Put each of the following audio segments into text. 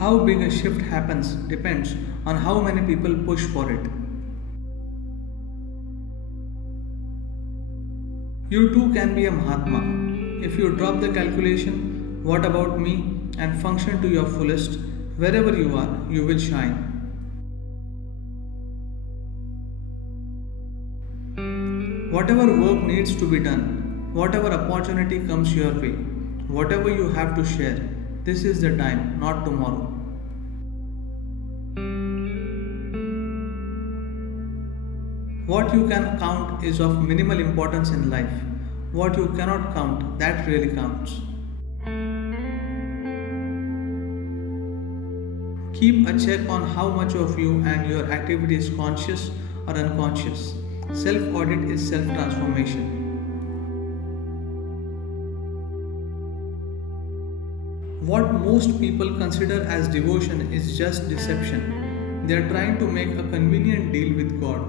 How big a shift happens depends on how many people push for it. You too can be a Mahatma. If you drop the calculation, what about me, and function to your fullest, wherever you are, you will shine. Whatever work needs to be done, whatever opportunity comes your way, whatever you have to share, this is the time, not tomorrow. What you can count is of minimal importance in life. What you cannot count, that really counts. Keep a check on how much of you and your activity is conscious or unconscious. Self audit is self transformation. What most people consider as devotion is just deception. They are trying to make a convenient deal with God.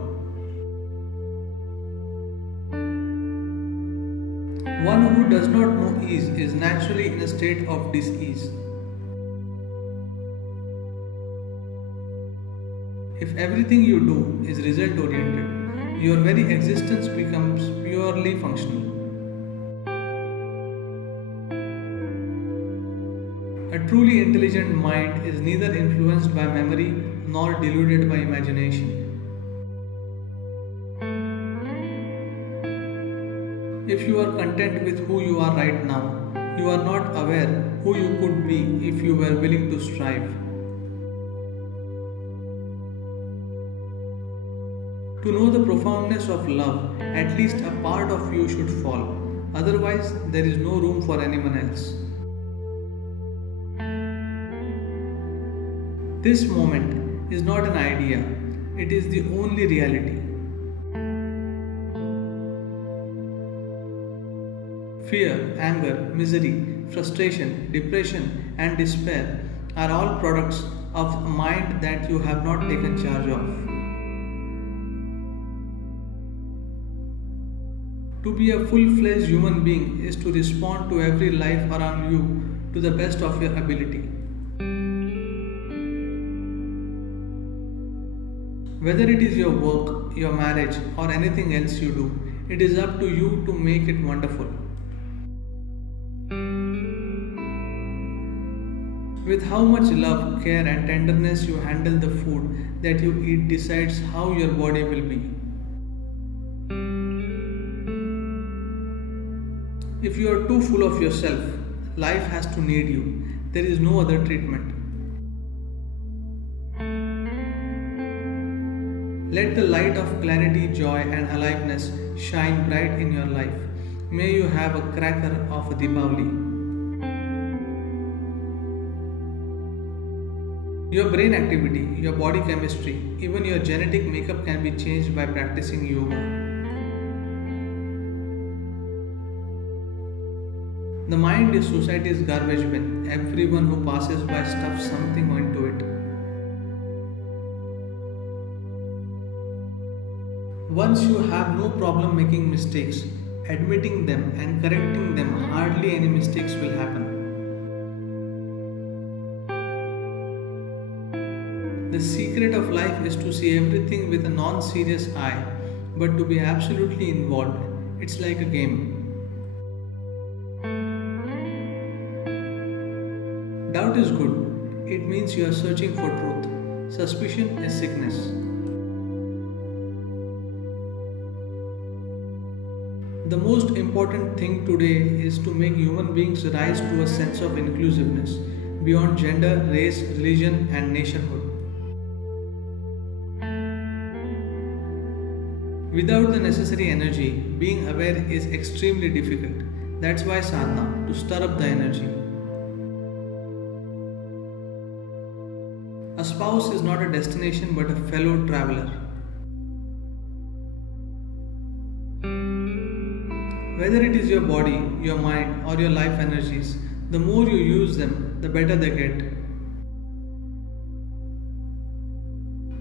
One who does not know ease is naturally in a state of dis-ease. If everything you do is result oriented, your very existence becomes purely functional. A truly intelligent mind is neither influenced by memory nor deluded by imagination. If you are content with who you are right now, you are not aware who you could be if you were willing to strive. To know the profoundness of love, at least a part of you should fall. Otherwise, there is no room for anyone else. This moment is not an idea, it is the only reality. Fear, anger, misery, frustration, depression, and despair are all products of a mind that you have not taken charge of. To be a full fledged human being is to respond to every life around you to the best of your ability. Whether it is your work, your marriage, or anything else you do, it is up to you to make it wonderful. With how much love, care, and tenderness you handle the food that you eat decides how your body will be. If you are too full of yourself, life has to need you. There is no other treatment. Let the light of clarity, joy, and aliveness shine bright in your life. May you have a cracker of a Deepavali. Your brain activity, your body chemistry, even your genetic makeup can be changed by practicing yoga. The mind is society's garbage bin. Everyone who passes by stuffs something into it. Once you have no problem making mistakes, admitting them and correcting them, hardly any mistakes will happen. The secret of life is to see everything with a non serious eye, but to be absolutely involved. It's like a game. Doubt is good. It means you are searching for truth. Suspicion is sickness. The most important thing today is to make human beings rise to a sense of inclusiveness beyond gender, race, religion, and nationhood. Without the necessary energy, being aware is extremely difficult. That's why sadhana, to stir up the energy. A spouse is not a destination but a fellow traveler. Whether it is your body, your mind, or your life energies, the more you use them, the better they get.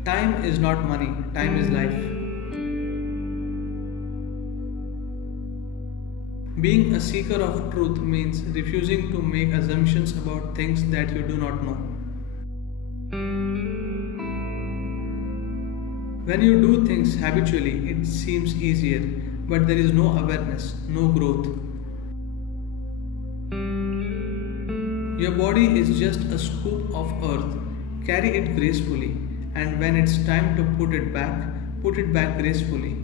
Time is not money, time is life. Being a seeker of truth means refusing to make assumptions about things that you do not know. When you do things habitually, it seems easier, but there is no awareness, no growth. Your body is just a scoop of earth. Carry it gracefully, and when it's time to put it back gracefully.